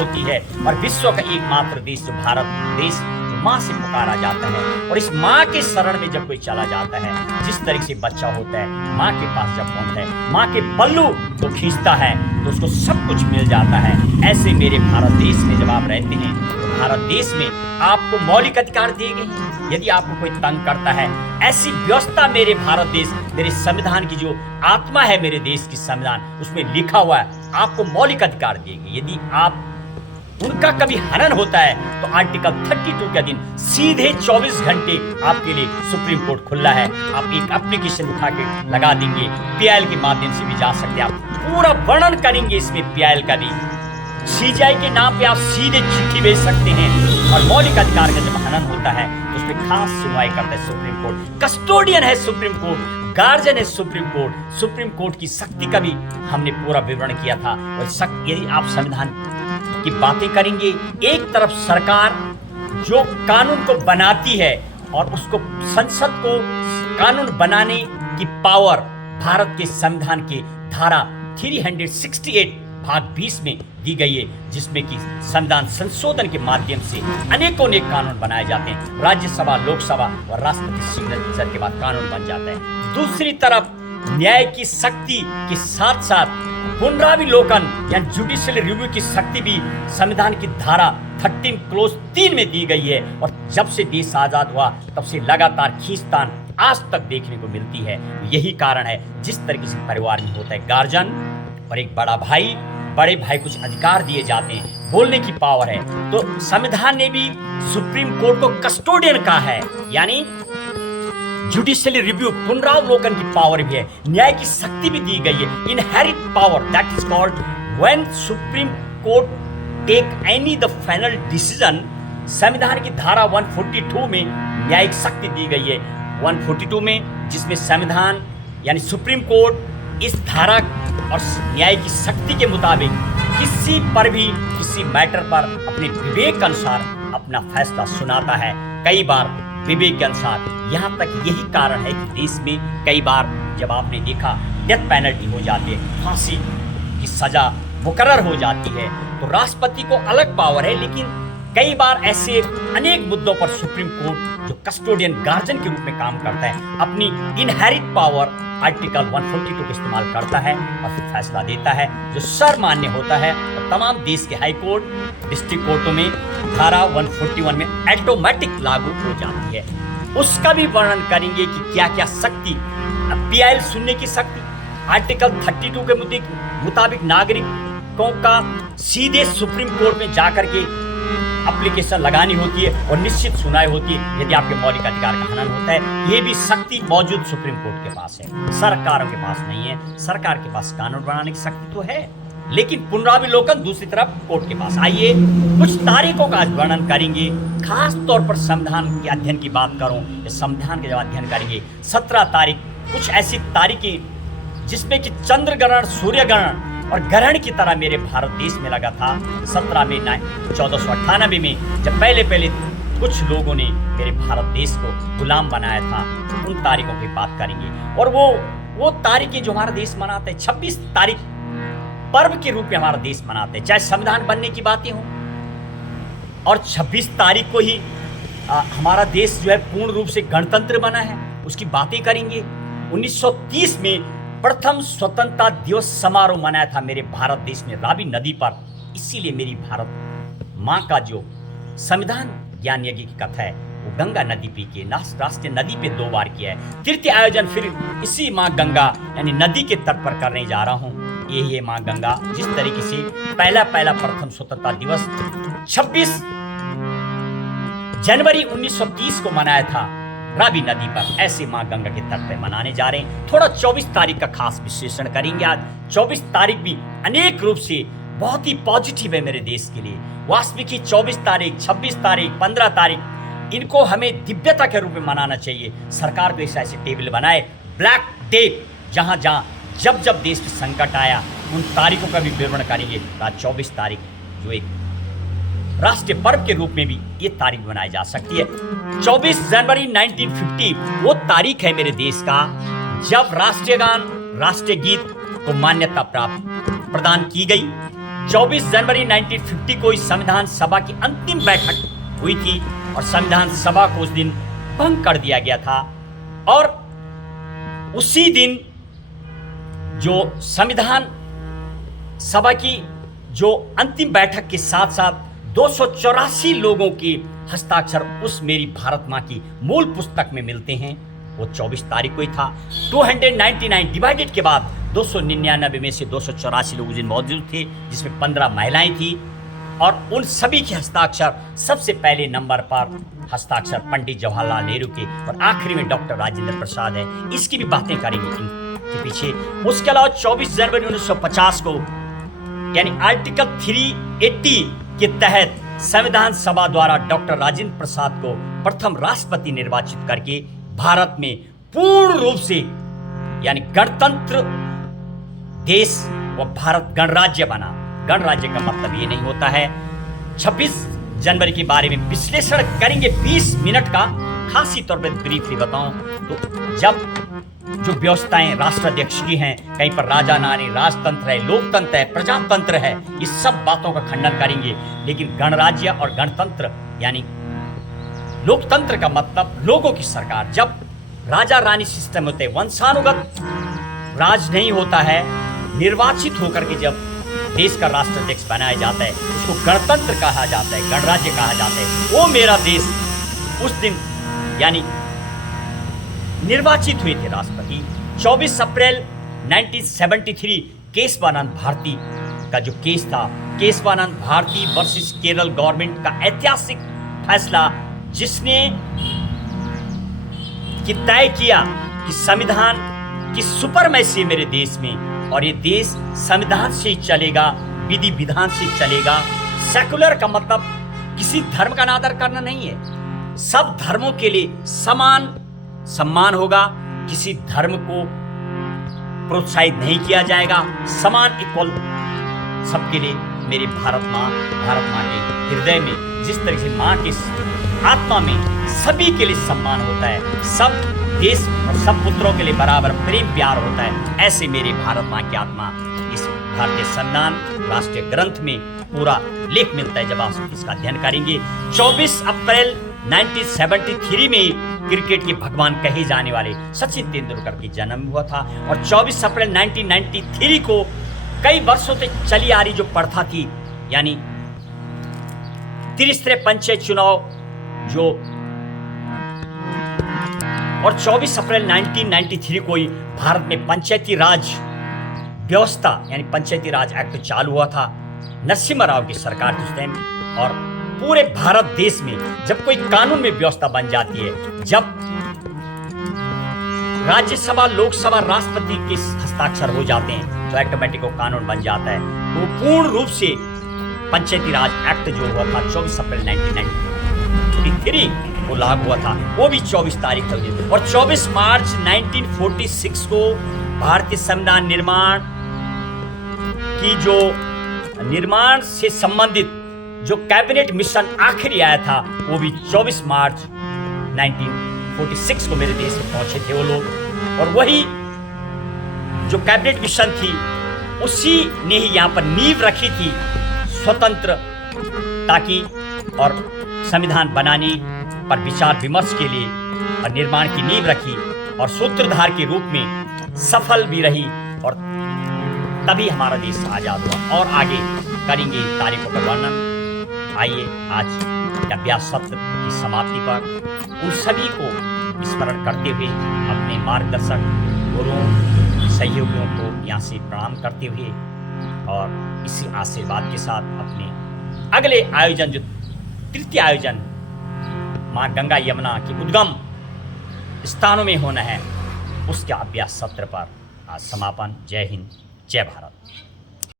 होती है और विश्व का एकमात्र देश जो भारत देश माँ से पुकारा जाता है। और इस माँ के शरण में जब कोई चला जाता है, जिस तरीके से बच्चा होता है माँ के पास जब पहुंचता है, माँ के पल्लू तो खींचता है तो उसको सब कुछ मिल जाता है। ऐसे मेरे भारत देश में जब आप रहते हैं तो भारत देश में आपको मौलिक अधिकार दिए गए हैं। यदि आपको कोई तंग करता है, ऐसी व्यवस्था मेरे भारत देश, मेरे संविधान की जो आत्मा है मेरे देश की संविधान, उसमें लिखा हुआ है आपको मौलिक अधिकार दिए गए। यदि आप उनका कभी हनन होता है तो आर्टिकल 32 के दिन सीधे 24 घंटे आपके लिए सुप्रीम कोर्ट खुला है। आप एक एप्लीकेशन उठा के लगा देंगे, पीआईएल के माध्यम से भी जा सकते हैं। आप पूरा वर्णन करेंगे इसमें पीआईएल का भी, सीजीआई के नाम पे आप सीधे चिट्ठी भेज सकते हैं। और मौलिक अधिकार का जब हनन होता है तो उसमें खास सुनवाई करता है सुप्रीम कोर्ट। कस्टोडियन है सुप्रीम कोर्ट, गार्जियन है सुप्रीम कोर्ट। सुप्रीम कोर्ट की शक्ति का भी हमने पूरा विवरण किया था। और यदि आप संविधान की बातें करेंगे, एक तरफ सरकार जो कानून को बनाती है और उसको संसद को कानून बनाने की पावर भारत के संविधान के धारा 368 भाग 20 में दी गई है, जिसमें कि संविधान संशोधन के माध्यम से अनेकों अनेक कानून बनाए जाते हैं। राज्यसभा, लोकसभा और राष्ट्रपति सिग्नेचर के बाद कानून बन जाता है। दूसरी तरफ न्याय की शक्ति के साथ साथ पुनरावलोकन या जुडिशियल रिव्यू की शक्ति भी संविधान की धारा 13 क्लोज 3 में दी गई है। और जब से देश आजाद हुआ तब से लगातार खींचतान आज तक देखने को मिलती है। यही कारण है जिस तरीके से परिवार में होता है गार्जियन और एक बड़े भाई कुछ अधिकार दिए जाते हैं, बोलने की पावर है। तो संविधान ने भी सुप्रीम कोर्ट को कस्टोडियन कहा है, यानी जुडिशियल रिव्यू पुनरावलोकन की पावर भी है, न्याय की शक्ति भी दी गई है। Inherent power that is called when supreme court take any the final decision. संविधान की धारा 142 में न्यायिक शक्ति दी गई है। 142 में जिसमें संविधान यानी सुप्रीम कोर्ट इस धारा और न्याय की शक्ति के मुताबिक किसी पर भी किसी मैटर पर अपने विवेक अनुसार अपना फैसला सुनाता है। कई बार विवेक के अनुसार, यहाँ तक यही कारण है कि देश में कई बार जब आपने देखा डेथ पेनल्टी हो जाती है, फांसी की सजा मुकर्रर हो जाती है, तो राष्ट्रपति को अलग पावर है। लेकिन कई बार ऐसे अनेक मुद्दों पर सुप्रीम कोर्ट जो कस्टोडियन गार्जियन के रूप में काम करता है, अपनी इनहेरिट पावर आर्टिकल 142 का इस्तेमाल करता है और फिर फैसला देता है जो सर्वमान्य होता है। और तमाम देश के हाई कोर्ट, डिस्ट्रिक्ट कोर्टों में धारा 141 में ऑटोमेटिक लागू हो जाती है। उसका भी वर्णन करेंगे कि क्या क्या शक्ति, पीआईएल सुनने की शक्ति, आर्टिकल 32 के मुताबिक नागरिकों का सीधे सुप्रीम कोर्ट में जाकर के एप्लीकेशन लगानी होती है और निश्चित सुनवाई होती है यदि आपके मौलिक अधिकार का हनन होता है। ये भी शक्ति मौजूद सुप्रीम कोर्ट के पास है, सरकारों के पास नहीं है। सरकार के पास कानून बनाने की शक्ति तो है, लेकिन पुनरावलोकन दूसरी तरफ कोर्ट के पास। आइए कुछ तारीखों का आज वर्णन करेंगे, खास तौर पर संविधान के अध्ययन की बात करूं। संविधान के जब अध्ययन करेंगे 17 तारीख, कुछ ऐसी तारीखें जिसमें कि चंद्र ग्रहण, सूर्य ग्रहण और ग्रहण की तरह मेरे भारत देश में लगा था। 17 मई 1498 में जब पहले कुछ लोगों ने मेरे भारत देश को गुलाम बनाया था, उन तारीखों की बात करेंगे। और वो तारीखें जो हमारा देश मनाते हैं, 26 तारीख पर्व के रूप में हमारा देश मनाते हैं, चाहे संविधान बनने की बातें हों। और 26 तारीख को ही हमारा देश जो है पूर्ण रूप से गणतंत्र बना है, उसकी बातें करेंगे। 1930 में प्रथम स्वतंत्रता दिवस समारोह मनाया था मेरे भारत देश में रावी नदी पर। इसीलिए मेरी भारत माँ का जो संविधान ज्ञान यज्ञ की कथा है वो गंगा नदी पे की, राष्ट्रीय नदी पे 2 बार किया है। तृतीय आयोजन फिर इसी माँ गंगा यानी नदी के तट पर करने जा रहा हूँ। यही है माँ गंगा। जिस तरीके से पहला प्रथम स्वतंत्रता दिवस 26 जनवरी 1930 को मनाया था रावी नदी पर, ऐसे माँ गंगा के तट पर मनाने जा रहे हैं। थोड़ा 24 तारीख का खास विश्लेषण करेंगे आज। 24 तारीख भी अनेक रूप से बहुत ही पॉजिटिव है मेरे देश के लिए। वास्तविक ही 24 तारीख, 26 तारीख, 15 तारीख इनको हमें दिव्यता के रूप में मनाना चाहिए। सरकार को ऐसे टेबल बनाए, ब्लैक डे, जहाँ जब देश में संकट आया उन तारीखों का भी विवरण करेंगे। आज 24 तारीख जो एक राष्ट्रीय पर्व के रूप में भी ये तारीख बनाई जा सकती है। 24 जनवरी 1950 वो तारीख है मेरे देश का जब राष्ट्रीय गान, राष्ट्रीय गीत को मान्यता प्रदान की गई। 24 जनवरी 1950 को इस संविधान सभा की अंतिम बैठक हुई थी और संविधान सभा को उस दिन भंग कर दिया गया था। और उसी दिन जो संविधान सभा की जो अंतिम बैठक के साथ साथ 284 लोगों के हस्ताक्षर उस मेरी भारत माँ की मूल पुस्तक में मिलते हैं, वो 24 तारीख को ही था। 299 डिवाइडेड के बाद 299 में से 284 लोग उस दिन मौजूद थे, जिसमें 15 महिलाएं थी और उन सभी के हस्ताक्षर सबसे पहले नंबर पर हस्ताक्षर पंडित जवाहरलाल नेहरू के और आखिरी में डॉक्टर राजेंद्र प्रसाद है। इसकी भी बातें करेंगे इनके पीछे। उसके अलावा 24 जनवरी 1950 को यानी आर्टिकल 380 के तहत संविधान सभा द्वारा डॉक्टर राजेंद्र प्रसाद को प्रथम राष्ट्रपति निर्वाचित करके भारत में पूर्ण रूप से यानी गणतंत्र देश व भारत गणराज्य बना। गणराज्य का मतलब ये नहीं होता है। 26 जनवरी के बारे में विश्लेषण करेंगे 20 मिनट का, खासी तौर पर ब्रीफली बताऊं तो जब जो व्यवस्थाएं राष्ट्राध्यक्ष की हैं, कहीं पर राजा नारी राजतंत्र है, लोकतंत्र है, प्रजातंत्र है, इस सब बातों का खंडन करेंगे। लेकिन गणराज्य और गणतंत्र यानी लोकतंत्र का मतलब लोगों की सरकार। जब राजा रानी सिस्टम होते हैं, वंशानुगत राज नहीं होता है, निर्वाचित होकर के जब देश का राष्ट्राध्यक्ष बनाया जाता है उसको गणतंत्र कहा जाता है, गणराज्य कहा जाता है। वो मेरा देश उस दिन यानी निर्वाचित हुए थे राष्ट्रपति। 24 अप्रैल 1973 केशवानंद भारती का जो केस था, केशवानंद भारती वर्सेस केरल गवर्नमेंट का ऐतिहासिक फैसला, जिसने कि तय किया कि संविधान की सुपरमेसी मेरे देश में और ये देश संविधान से ही चलेगा, विधि विधान से चलेगा। सेकुलर का मतलब किसी धर्म का अनादर करना नहीं है, सब धर्मों के लिए समान सम्मान होगा, किसी धर्म को प्रोत्साहित नहीं किया जाएगा, समान इक्वल सबके लिए। मेरी भारत माँ के हृदय में जिस तरह से माँ के आत्मा में सभी के लिए सम्मान होता है, सब देश और सब पुत्रों के लिए बराबर प्रेम प्यार होता है, ऐसे मेरी भारत माँ की आत्मा इस भारतीय संविधान राष्ट्रीय ग्रंथ में पूरा लेख मिलता है जब आप इसका अध्ययन करेंगे। 24 अप्रैल 1973 में क्रिकेट के भगवान कहे जाने वाले सचिन तेंदुलकर की जन्म हुआ था और 24 अप्रैल 1993 को कई वर्षों से चली आ रही जो प्रथा थी यानी त्रिस्तरीय पंचायत चुनाव जो और 24 अप्रैल 1993 को ही भारत में पंचायती राज व्यवस्था यानी पंचायती राज एक्ट चालू हुआ था नरसिम्हा राव की सरकार के उस टाइम। और पूरे भारत देश में जब कोई कानून में व्यवस्था बन जाती है, जब राज्यसभा लोकसभा राष्ट्रपति के हस्ताक्षर हो जाते हैं तो ऑटोमेटिक वो कानून बन जाता है। तो पूर्ण रूप से पंचायती राज एक्ट जो हुआ था 24 अप्रैल 1993 वो लागू हुआ था, वो भी 24 तारीख को हुई। और 24 मार्च 1946 को भारतीय संविधान निर्माण से संबंधित जो कैबिनेट मिशन आखिरी आया था वो भी 24 मार्च 1946 को मेरे देश में पहुंचे थे वो लोग। और वही जो कैबिनेट मिशन थी उसी ने ही यहाँ पर नींव रखी थी स्वतंत्र ताकि और संविधान बनाने पर विचार विमर्श के लिए और निर्माण की नींव रखी और सूत्रधार के रूप में सफल भी रही और तभी हमारा देश आजाद हुआ। और आगे करेंगे तारीखों का वर्णन। आइए आज अभ्यास सत्र की समाप्ति पर उन सभी को स्मरण करते हुए अपने मार्गदर्शक गुरुओं सहयोगियों को यहाँ से प्रणाम करते हुए और इसी आशीर्वाद के साथ अपने अगले आयोजन जो तृतीय आयोजन माँ गंगा यमुना की उद्गम स्थानों में होना है उसके अभ्यास सत्र पर आज समापन। जय हिंद, जय भारत।